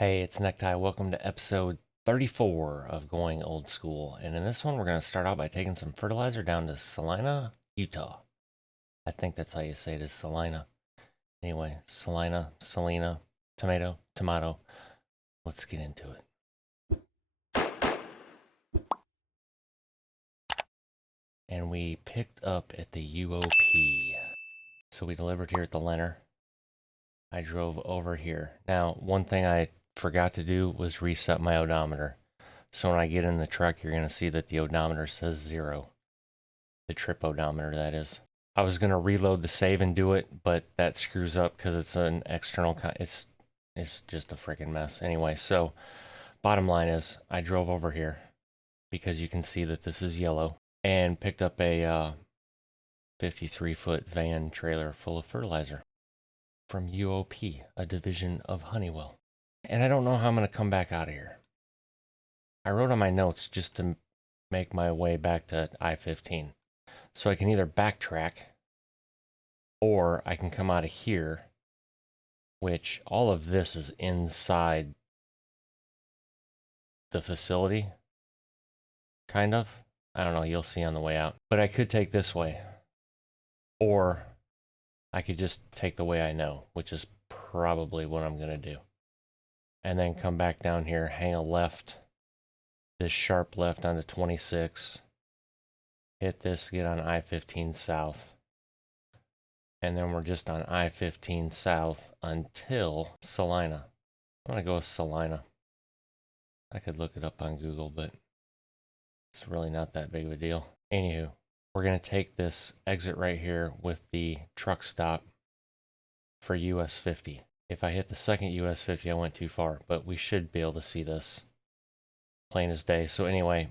Hey, it's Necktie. Welcome to episode 34 of Going Old School. And in this one, we're going to start out by taking some fertilizer down to Salina, Utah. I think that's how you say it, is Salina. Anyway, Salina, tomato. Let's get into it. And we picked up at the UOP. So we delivered here at the Lenner. I drove over here. Now, one thing I forgot to do was reset my odometer. So when I get in the truck, you're going to see that the odometer says 0. The trip odometer, that is. I was going to reload the save and do it, but that screws up because it's an external... It's just a freaking mess. Anyway, so bottom line is I drove over here because you can see that this is yellow and picked up a 53-foot van trailer full of fertilizer from UOP, a division of Honeywell. And I don't know how I'm going to come back out of here. I wrote on my notes just to make my way back to I-15. So I can either backtrack or I can come out of here, which all of this is inside the facility, kind of. I don't know, you'll see on the way out. But I could take this way, or I could just take the way I know, which is probably what I'm going to do. And then come back down here, hang a left, this sharp left onto 26, hit this, get on I-15 South. And then we're just on I-15 South until Salina. I'm going to go with Salina. I could look it up on Google, but it's really not that big of a deal. Anywho, we're going to take this exit right here with the truck stop for US 50. If I hit the second US 50, I went too far, but we should be able to see this plain as day. So anyway,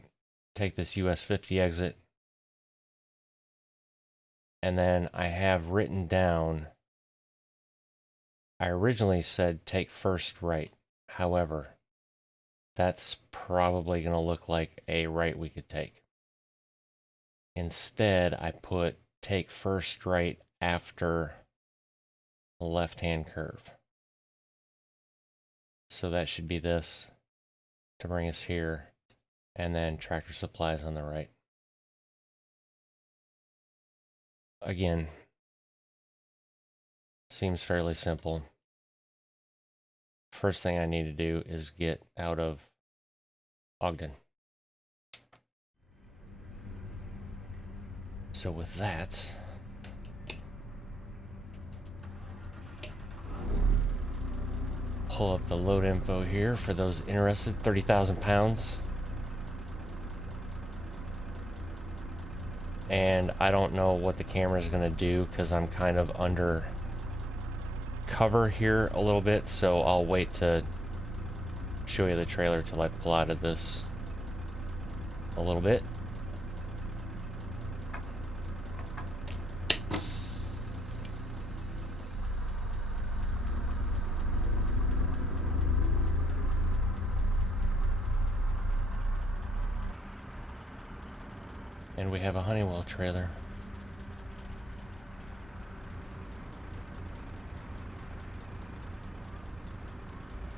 take this US 50 exit. And then I have written down, I originally said take first right. However, that's probably going to look like a right we could take. Instead, I put take first right after the left-hand curve. So that should be this to bring us here, and then Tractor Supplies on the right. Again, seems fairly simple. First thing I need to do is get out of Ogden. So with that, pull up the load info here for those interested. 30,000 pounds. And I don't know what the camera is going to do because I'm kind of under cover here a little bit, so I'll wait to show you the trailer till I pull out of this a little bit. And we have a Honeywell trailer.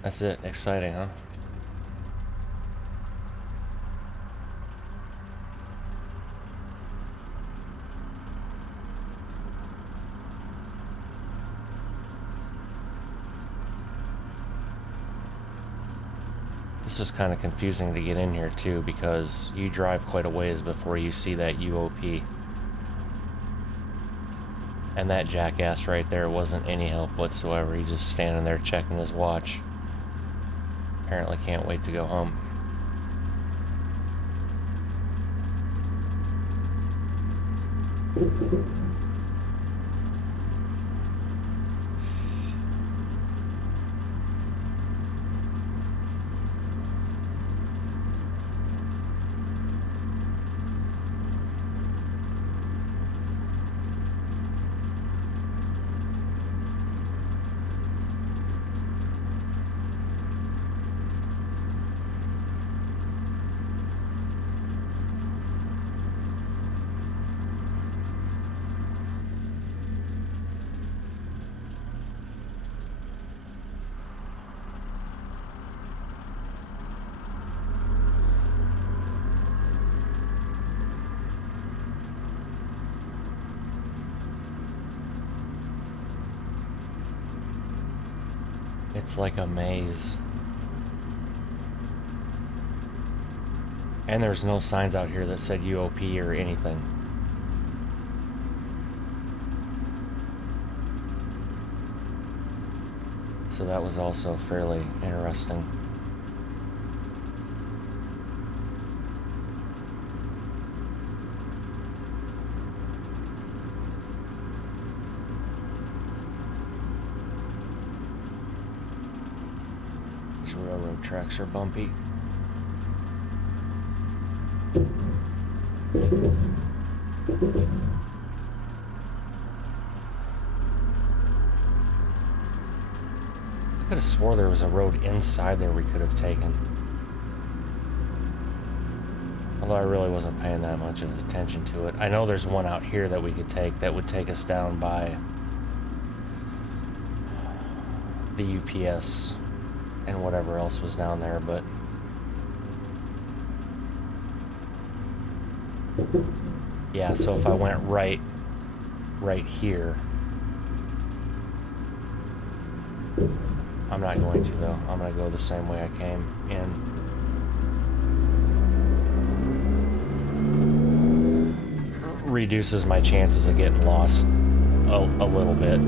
That's it. Exciting, huh? This was kind of confusing to get in here too, because you drive quite a ways before you see that UOP. And that jackass right there wasn't any help whatsoever. He's just standing there checking his watch. Apparently can't wait to go home. It's like a maze. And there's no signs out here that said UOP or anything. So that was also fairly interesting. These railroad tracks are bumpy. I could have swore there was a road inside there we could have taken. Although I really wasn't paying that much of attention to it. I know there's one out here that we could take that would take us down by the UPS and whatever else was down there, but yeah, so if I went right here, I'm not going to though. I'm going to go the same way I came in. Reduces my chances of getting lost a little bit.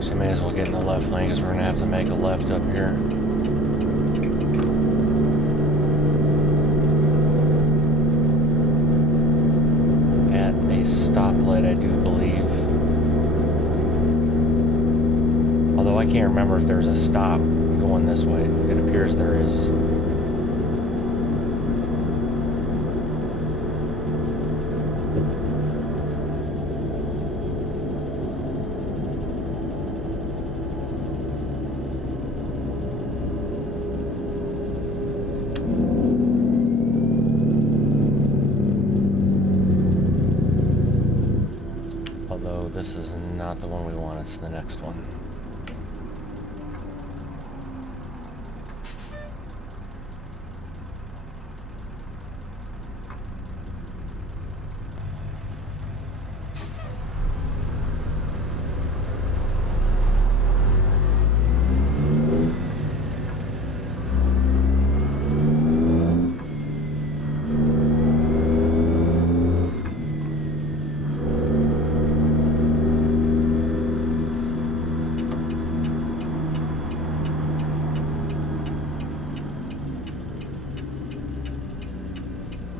So may as well get in the left lane because we're going to have to make a left up here. At a stoplight, I do believe. Although I can't remember if there's a stop going this way. It appears there is. This is not the one we want, it's the next one.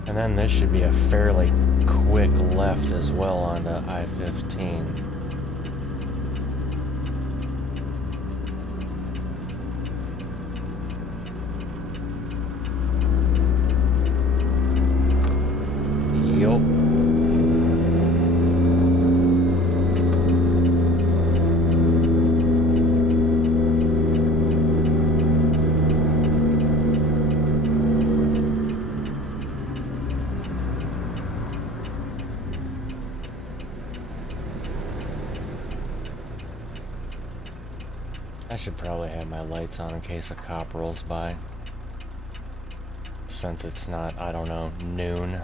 And then this should be a fairly quick left as well onto I-15. I should probably have my lights on in case a cop rolls by. Since it's not, I don't know, noon.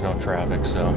there's no traffic, so.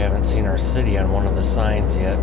Haven't seen our city on one of the signs yet.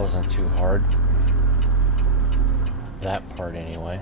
wasn't too hard. That part anyway.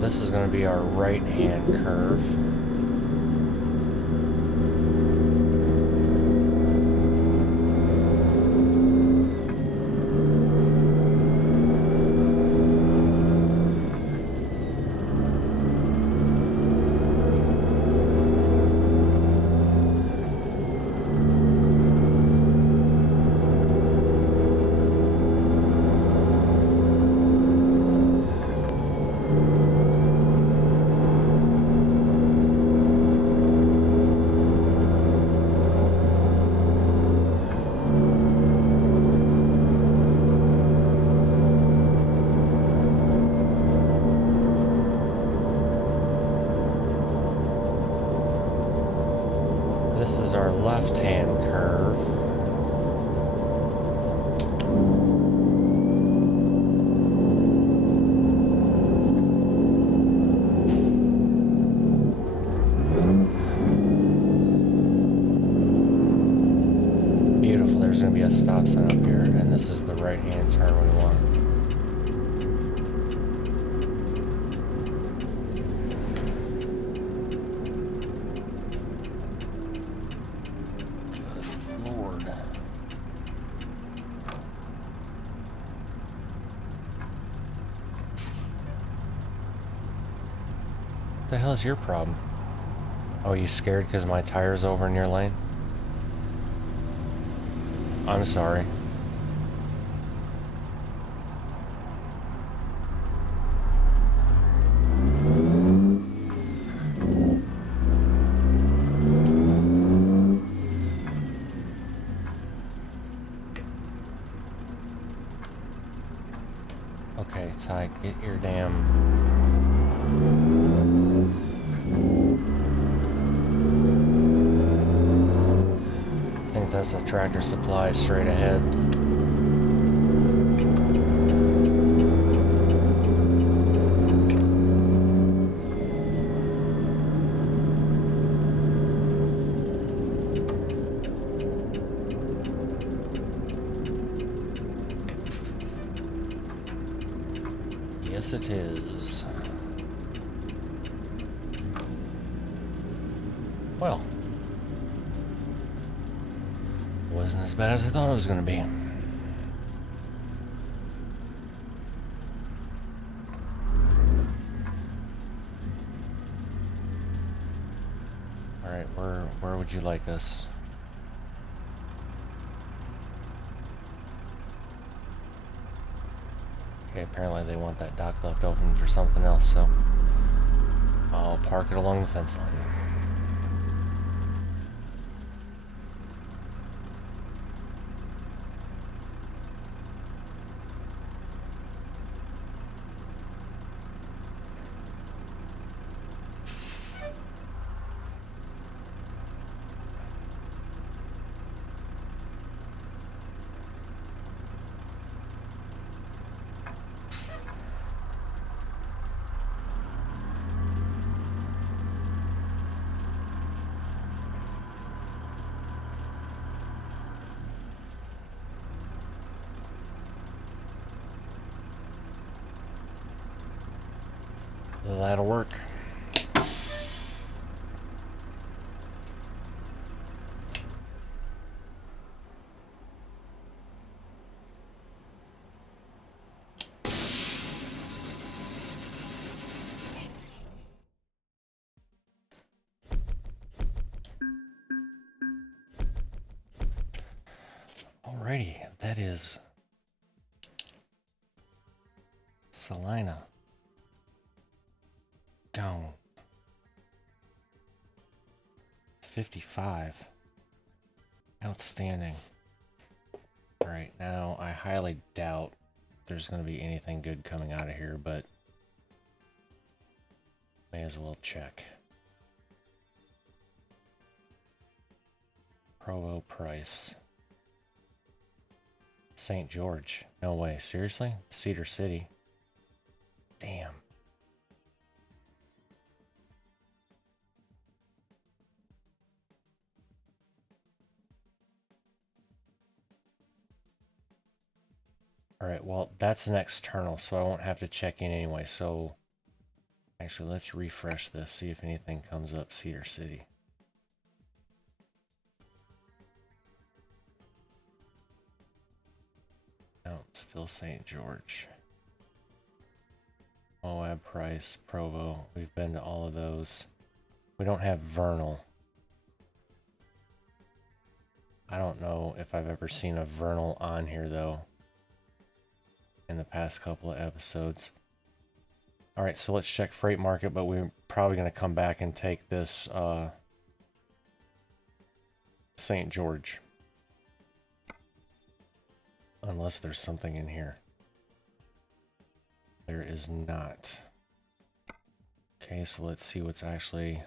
This is going to be our right-hand curve. This is our left-hand curve. Beautiful, there's going to be a stop sign up here, and this is the right-hand turn we want. What the hell is your problem? Oh, you scared because my tire's over in your lane? I'm sorry. Okay, Ty, get your damn... I think that's a Tractor Supply straight ahead. Yes, it is. Well, wasn't as bad as I thought it was going to be. All right, where would you like us? Okay, apparently they want that dock left open for something else, so I'll park it along the fence line. That'll work. Alrighty, that is Salina. Gone. 55. Outstanding. Alright, now I highly doubt there's going to be anything good coming out of here, but may as well check. Provo price. St. George. No way. Seriously? Cedar City. Damn. Alright, well, that's an external, so I won't have to check in anyway. So, actually, let's refresh this, see if anything comes up Cedar City. No, still St. George. Moab, Price, Provo. We've been to all of those. We don't have Vernal. I don't know if I've ever seen a Vernal on here, though, in the past couple of episodes. Alright, so let's check Freight Market, but we're probably going to come back and take this St. George. Unless there's something in here. There is not. Okay, so let's see what's actually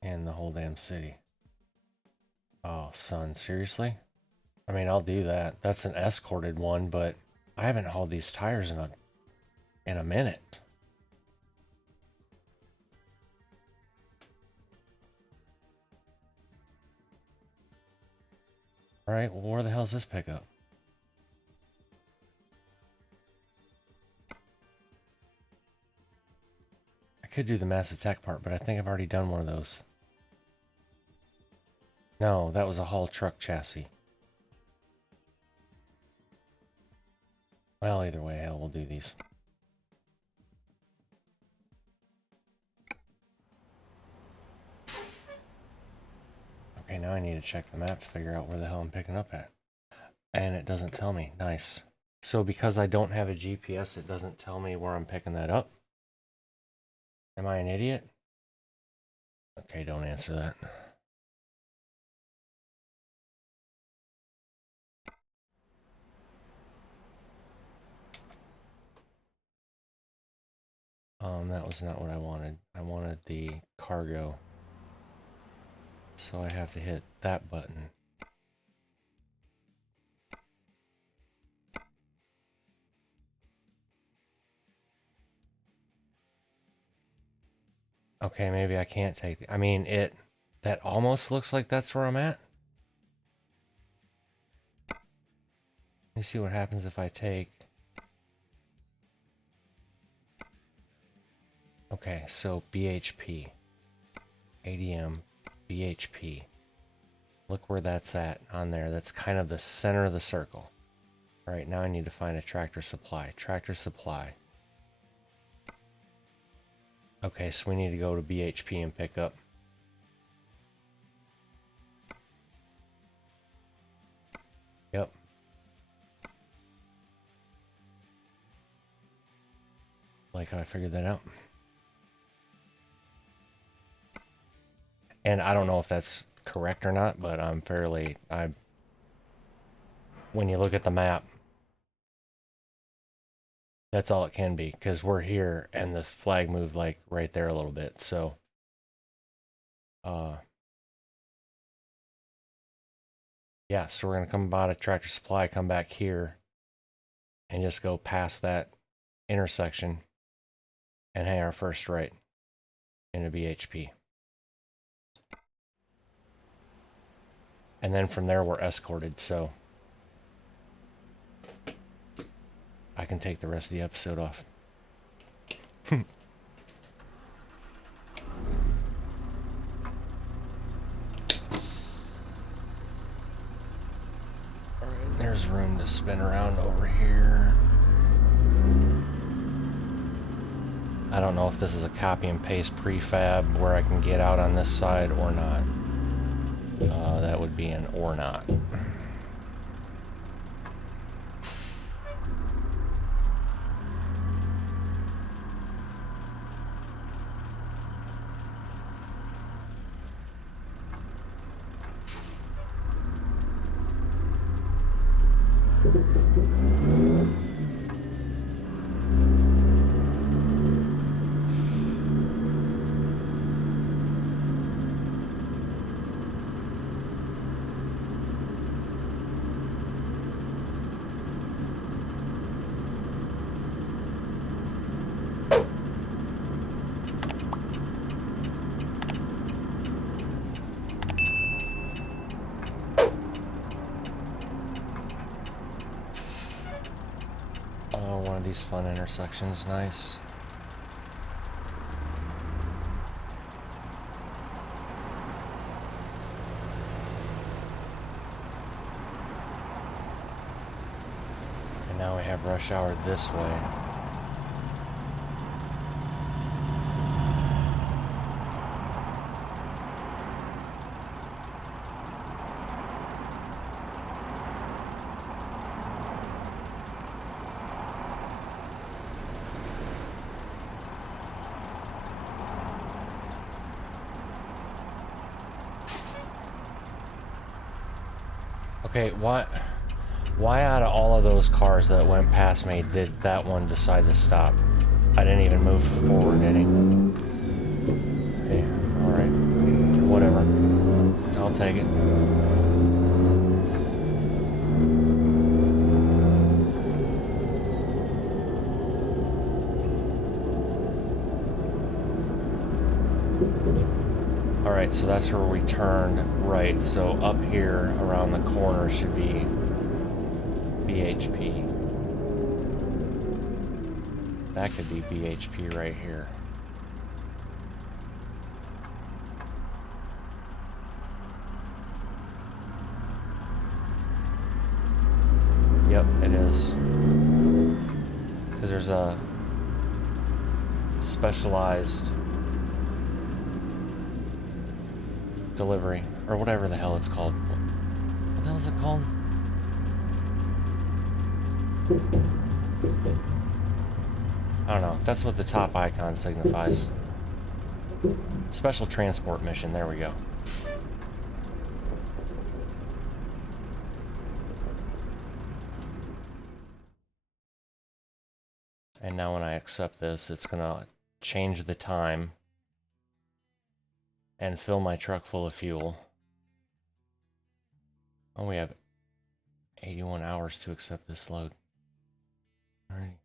in the whole damn city. Oh, son, seriously? I mean, I'll do that. That's an escorted one, but I haven't hauled these tires in a minute. Alright, well, where the hell is this pickup? I could do the massive tech part, but I think I've already done one of those. No, that was a haul truck chassis. Well, either way, hell, we'll do these. Okay, now I need to check the map to figure out where the hell I'm picking up at. And it doesn't tell me. Nice. So because I don't have a GPS, it doesn't tell me where I'm picking that up? Am I an idiot? Okay, don't answer that. That was not what I wanted. I wanted the cargo. So I have to hit that button. Okay, maybe I can't take the... I mean, that almost looks like that's where I'm at. Let me see what happens if I take... Okay, so BHP. ADM, BHP. Look where that's at on there. That's kind of the center of the circle. All right, now I need to find a Tractor Supply. Tractor Supply. Okay, so we need to go to BHP and pick up. Yep. Like how I figured that out. And I don't know if that's correct or not, but I'm fairly... when you look at the map, that's all it can be, because we're here and the flag moved like right there a little bit. So yeah, so we're gonna come about a Tractor Supply, come back here and just go past that intersection and hang our first right into BHP. And then from there we're escorted, so I can take the rest of the episode off. Alright, there's room to spin around over here. I don't know if this is a copy and paste prefab where I can get out on this side or not. That would be an or not. One of these fun intersections, nice. And now we have rush hour this way. Okay, why out of all of those cars that went past me did that one decide to stop? I didn't even move forward any. Hey, alright. Whatever. I'll take it. Alright, so that's where we turned right. So up here around the corner should be BHP. That could be BHP right here. Yep, it is. Because there's a specialized delivery, or whatever the hell it's called. What the hell is it called? I don't know. That's what the top icon signifies. Special transport mission, there we go. And now when I accept this, it's gonna change the time and fill my truck full of fuel. Oh, we have 81 hours to accept this load. Alright.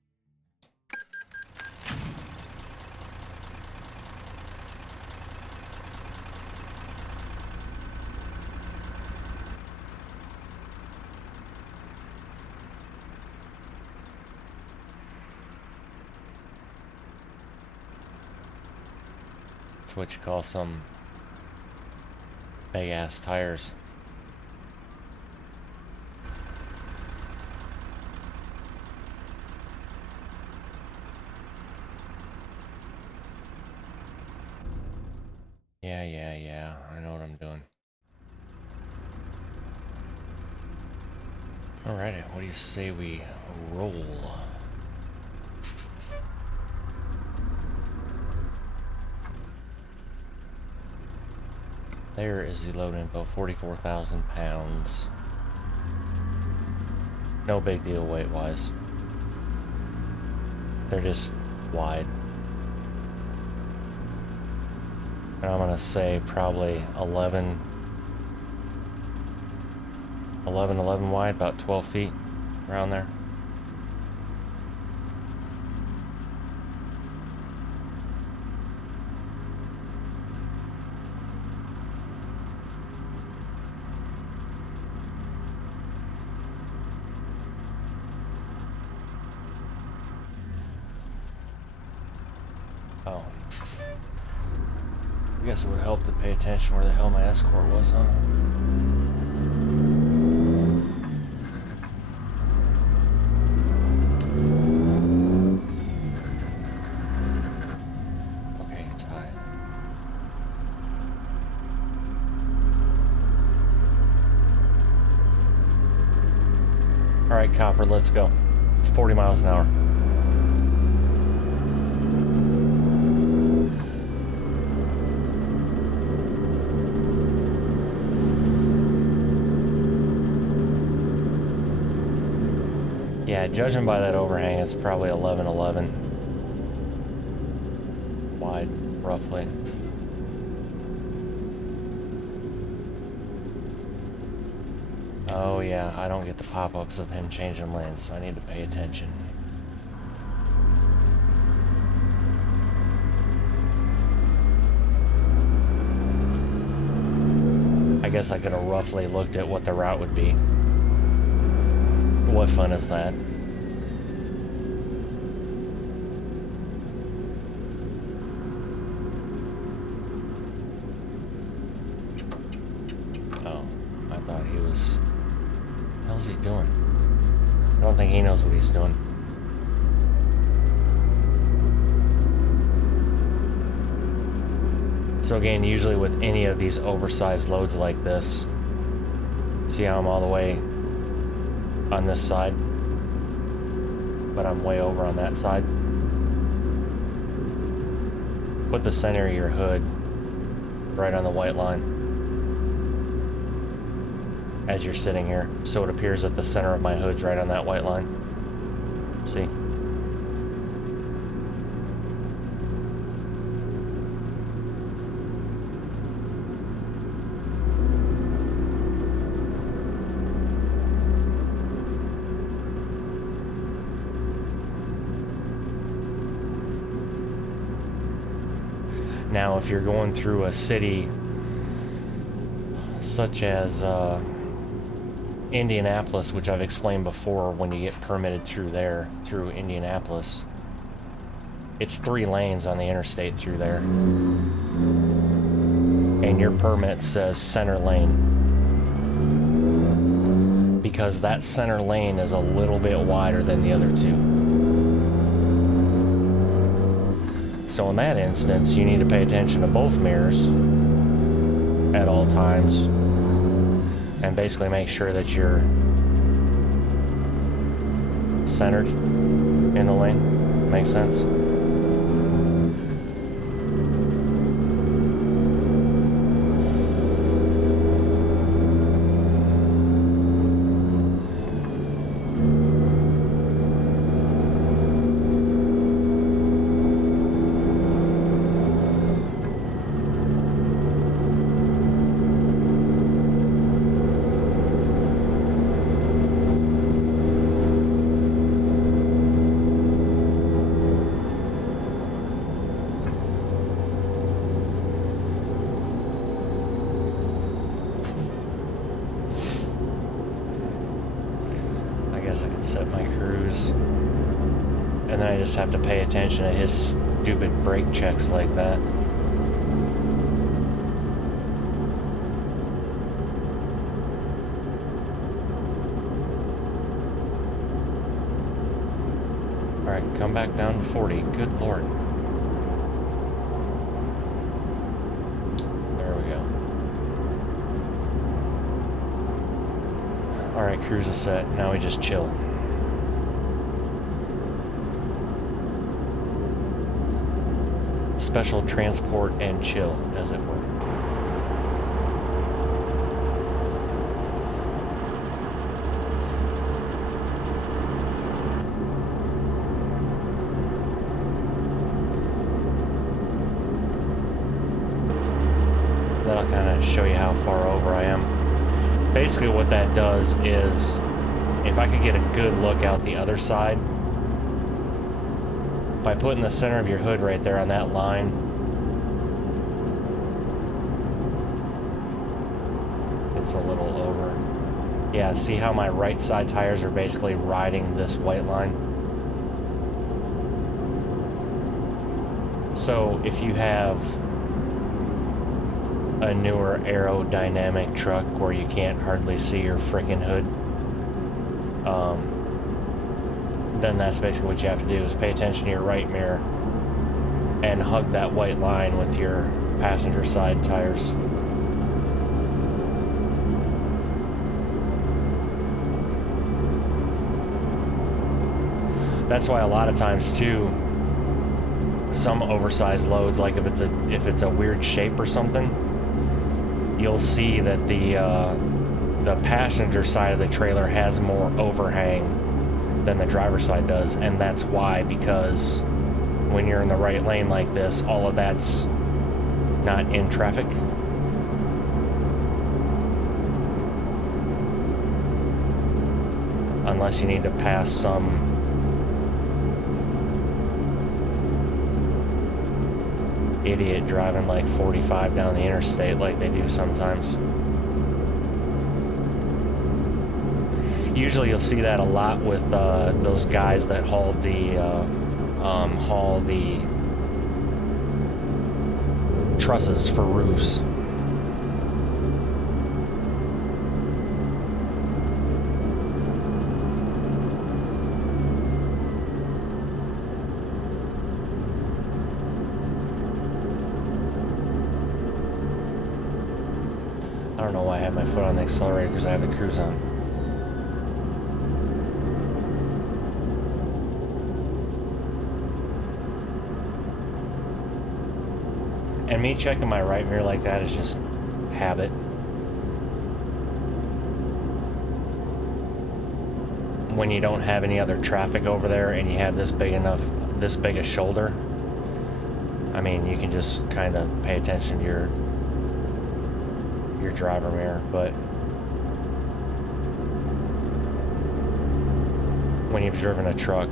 That's what you call some big ass tires. Yeah, I know what I'm doing. Alrighty, what do you say we roll? There is the load info, 44,000 pounds. No big deal weight-wise. They're just wide. And I'm gonna say probably 11 wide, about 12 feet, around there. Oh. I guess it would help to pay attention where the hell my escort was, huh? Okay, it's high. Alright, Copper, let's go. 40 miles an hour. Yeah, judging by that overhang, it's probably 1111 wide, roughly. Oh yeah, I don't get the pop-ups of him changing lanes, so I need to pay attention. I guess I could have roughly looked at what the route would be. What fun is that? Oh, I thought he was... What the hell's he doing? I don't think he knows what he's doing. So again, usually with any of these oversized loads like this, see how I'm all the way on this side, but I'm way over on that side? Put the center of your hood right on the white line as you're sitting here, so it appears that the center of my hood's right on that white line. See? Now, if you're going through a city such as Indianapolis, which I've explained before, when you get permitted through there, through Indianapolis, it's 3 lanes on the interstate through there. And your permit says center lane, because that center lane is a little bit wider than the other 2. So in that instance, you need to pay attention to both mirrors at all times and basically make sure that you're centered in the lane. Makes sense? Have to pay attention to his stupid brake checks like that. Alright, come back down to 40. Good lord. There we go. Alright, cruise is set. Now we just chill. Special transport and chill, as it were. That'll kind of show you how far over I am. Basically what that does is, if I could get a good look out the other side, by putting the center of your hood right there on that line, it's a little over. Yeah, see how my right side tires are basically riding this white line? So if you have a newer aerodynamic truck where you can't hardly see your frickin' hood, then that's basically what you have to do, is pay attention to your right mirror and hug that white line with your passenger side tires. That's why a lot of times too, some oversized loads, like if it's a weird shape or something, you'll see that the passenger side of the trailer has more overhang than the driver's side does, and that's why, because when you're in the right lane like this, all of that's not in traffic. Unless you need to pass some idiot driving like 45 down the interstate like they do sometimes. Usually you'll see that a lot with those guys that haul the trusses for roofs. I don't know why I have my foot on the accelerator, because I have the cruise on. And me checking my right mirror like that is just habit. When you don't have any other traffic over there and you have this big a shoulder, I mean, you can just kind of pay attention to your driver mirror. But when you've driven a truck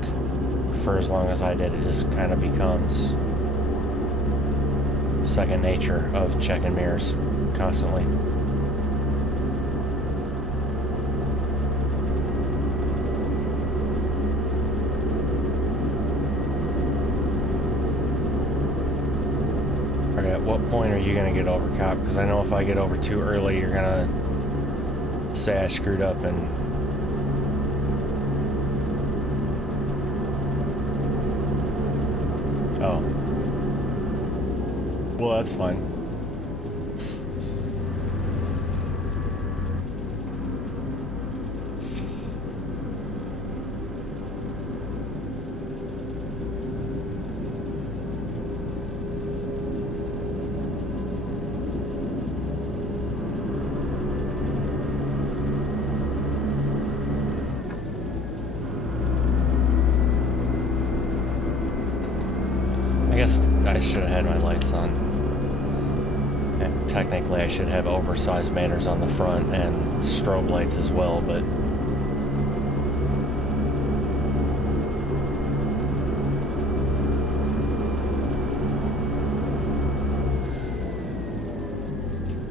for as long as I did, it just kind of becomes second nature of checking mirrors constantly. Okay, at what point are you gonna get over, cop? Because I know if I get over too early, you're gonna say I screwed up and... Oh. Well, that's fine. I guess I should have had my lights on. And technically I should have oversized banners on the front and strobe lights as well, but...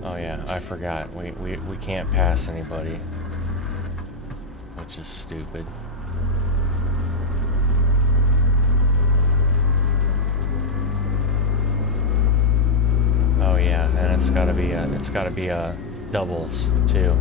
Oh yeah, I forgot. We can't pass anybody. Which is stupid. Oh yeah, and it's gotta be doubles too.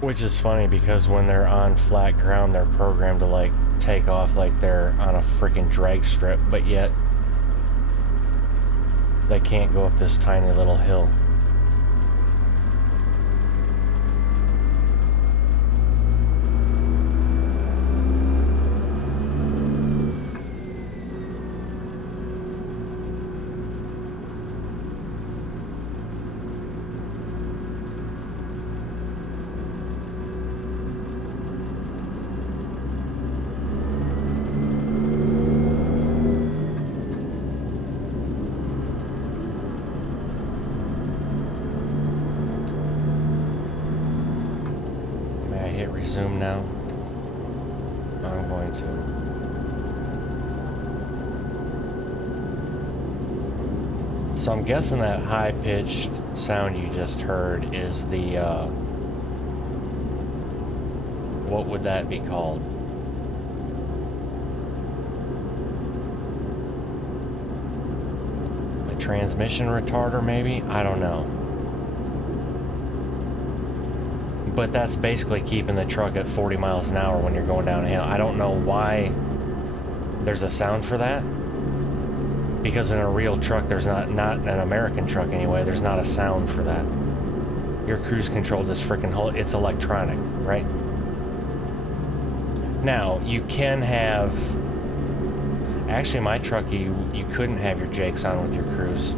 Which is funny because when they're on flat ground, they're programmed to like take off like they're on a freaking drag strip, but yet they can't go up this tiny little hill. Resume now. I'm going to. So I'm guessing that high-pitched sound you just heard is the, what would that be called? A transmission retarder, maybe? I don't know. But that's basically keeping the truck at 40 miles an hour when you're going down a hill. I don't know why there's a sound for that. Because in a real truck, there's not an American truck anyway, there's not a sound for that. Your cruise control just freaking it's electronic, right? Now, you can have... Actually, my truck, you couldn't have your jakes on with your cruise.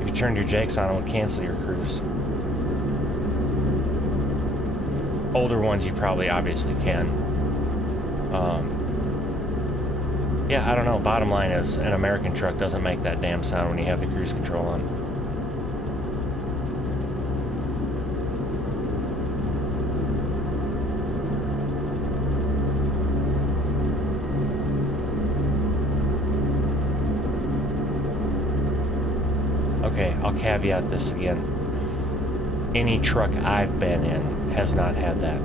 If you turned your jakes on, it would cancel your cruise. Older ones, you probably obviously can. Yeah, I don't know. Bottom line is, an American truck doesn't make that damn sound when you have the cruise control on. Okay, I'll caveat this again. Any truck I've been in has not had that.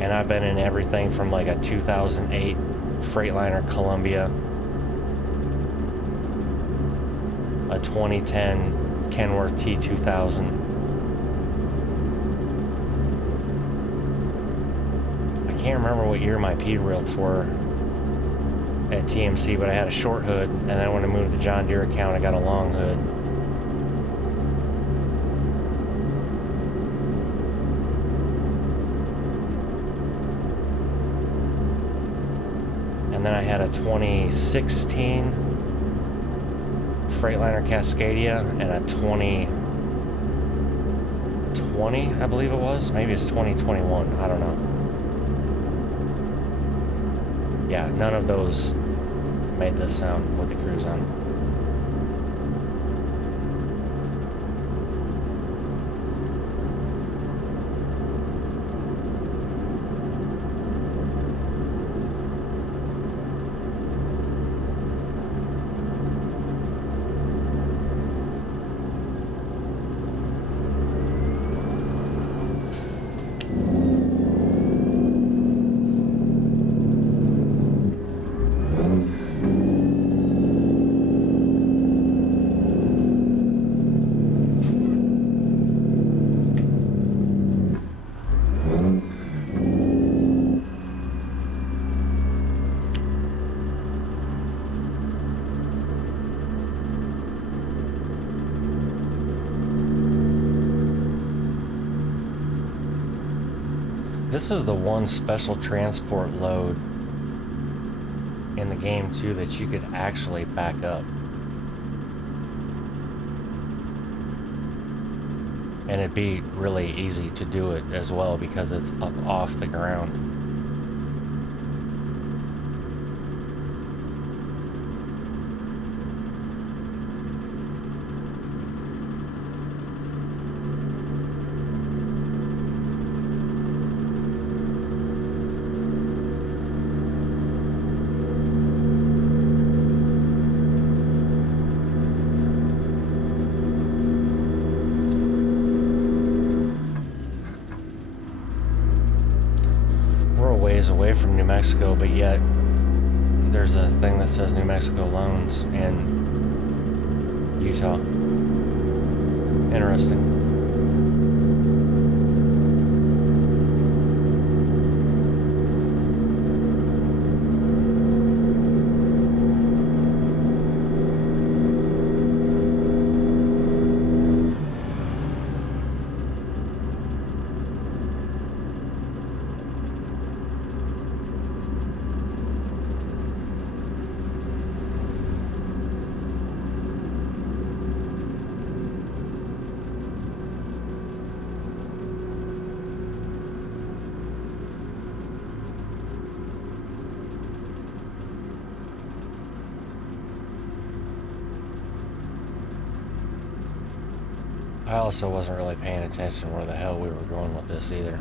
And I've been in everything from like a 2008 Freightliner Columbia, a 2010 Kenworth T2000. I can't remember what year my P-Rails were at TMC, but I had a short hood, and then when I moved to the John Deere account, I got a long hood. And then I had a 2016 Freightliner Cascadia and a 2020, I believe it was. Maybe it's 2021, I don't know. Yeah, none of those made this sound with the cruise on. This is the one special transport load in the game too that you could actually back up. And it'd be really easy to do it as well because it's up off the ground. Away from New Mexico, but yet there's a thing that says New Mexico loans in Utah. Interesting. I also wasn't really paying attention where the hell we were going with this either.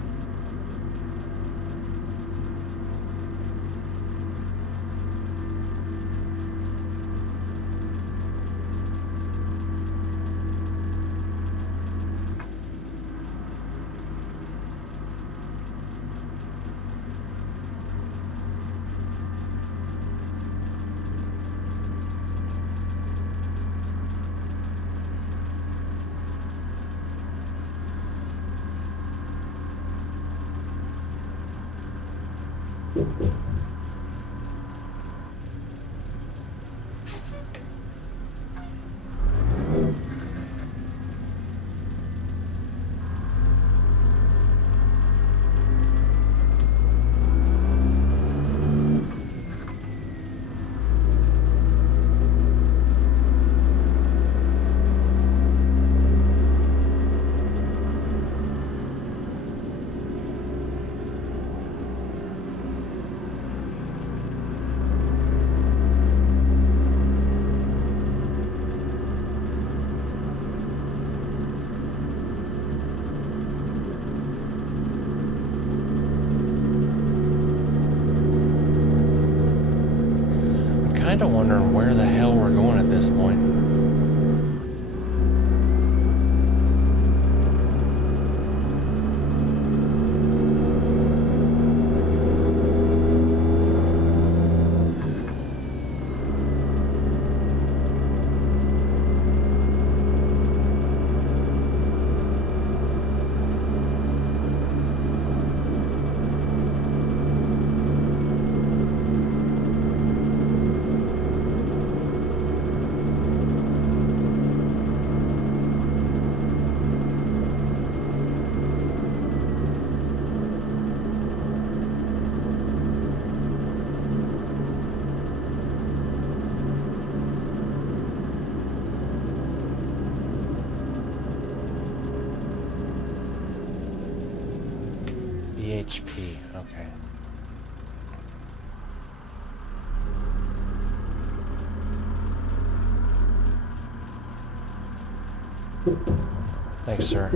kind of wondering where the hell we're going at this point. HP, okay. Thanks, sir.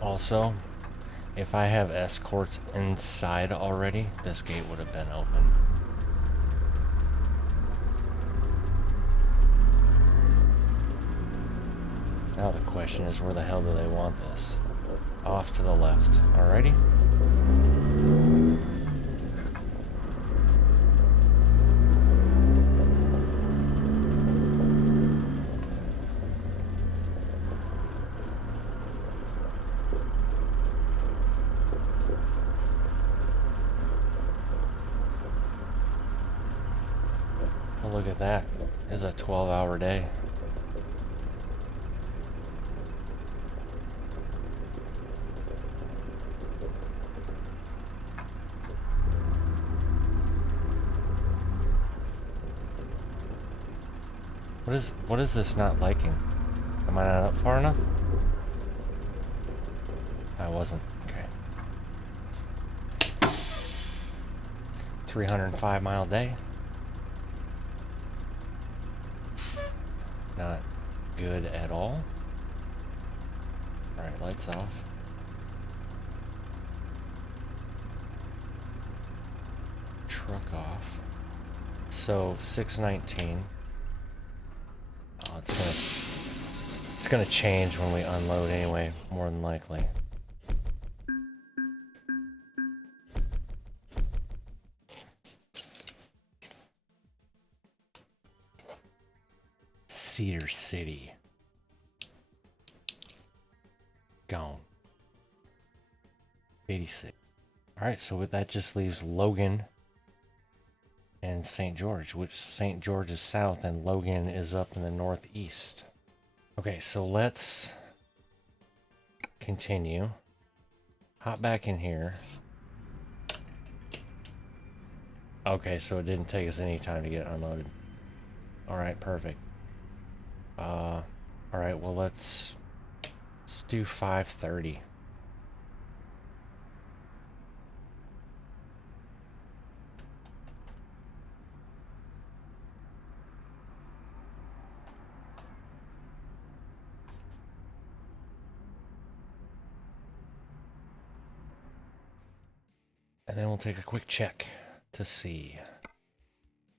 Also, if I have escorts inside already, this gate would have been open. Now the question is, where the hell do they want this? Off to the left. Alrighty. Well, look at that. It's a 12-hour day. What is this not liking? Am I not up far enough? I wasn't. Okay. 305-mile day. Not good at all. Alright, lights off. Truck off. So 619. Oh, it's gonna change when we unload anyway, more than likely. Cedar City. Gone. 86. Alright, so with that just leaves Logan and St. George, which St. George is south and Logan is up in the northeast. Okay, so let's continue. Hop back in here. Okay, so it didn't take us any time to get unloaded. Alright, perfect. Alright, well let's do 5:30. And then we'll take a quick check to see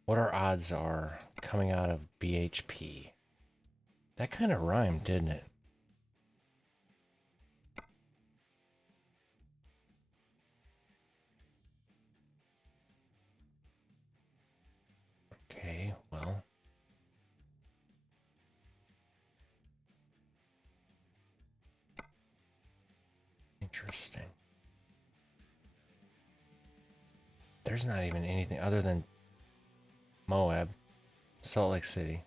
what our odds are coming out of BHP. That kind of rhymed, didn't it? Okay, well. Interesting. There's not even anything other than Moab, Salt Lake City.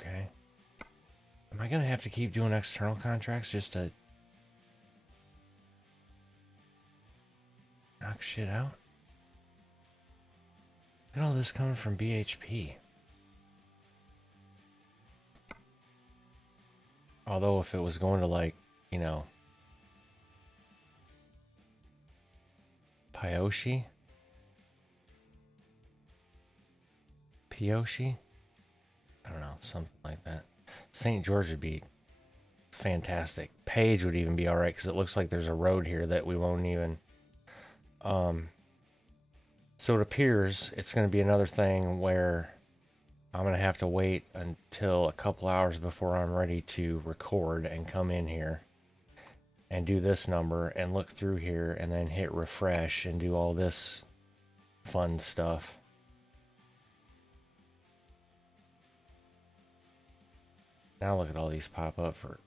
Okay. Am I gonna have to keep doing external contracts just to knock shit out? Look at all this coming from BHP. Although if it was going to, like, you know, Pioshi? Pioshi? I don't know, something like that. St. George would be fantastic. Page would even be alright, because it looks like there's a road here that we won't even... So it appears it's going to be another thing where I'm going to have to wait until a couple hours before I'm ready to record and come in here and do this number and look through here and then hit refresh and do all this fun stuff. Now look at all these pop up for...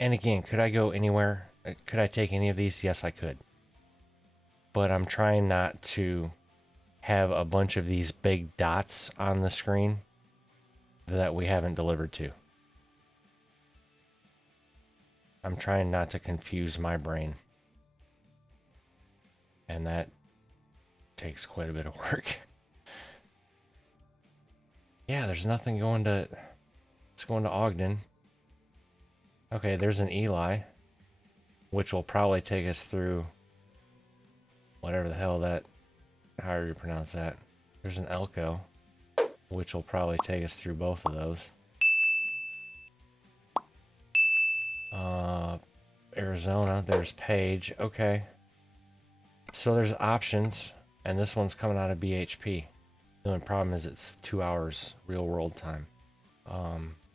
And again, could I go anywhere? Could I take any of these? Yes, I could. But I'm trying not to have a bunch of these big dots on the screen that we haven't delivered to. I'm trying not to confuse my brain. And that takes quite a bit of work. Yeah, there's nothing going to... It's going to Ogden. Okay, there's an Eli, which will probably take us through whatever the hell that, however you pronounce that. There's an Elko, which will probably take us through both of those. Arizona, there's Page. Okay. So there's options, and this one's coming out of BHP. The only problem is it's 2 hours real world time.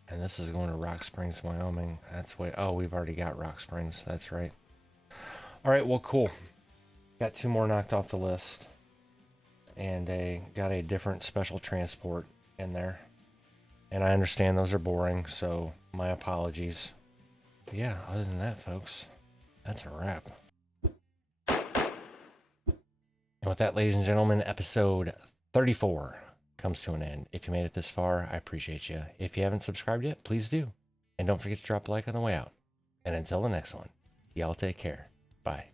And this is going to Rock Springs, Wyoming. That's way... Oh, we've already got Rock Springs. That's right. All right, well, cool. Got 2 more knocked off the list. And got a different special transport in there. And I understand those are boring, so my apologies. But yeah, other than that, folks, that's a wrap. And with that, ladies and gentlemen, episode 34 comes to an end. If you made it this far, I appreciate you. If you haven't subscribed yet, please do. And don't forget to drop a like on the way out. And until the next one, y'all take care. Bye.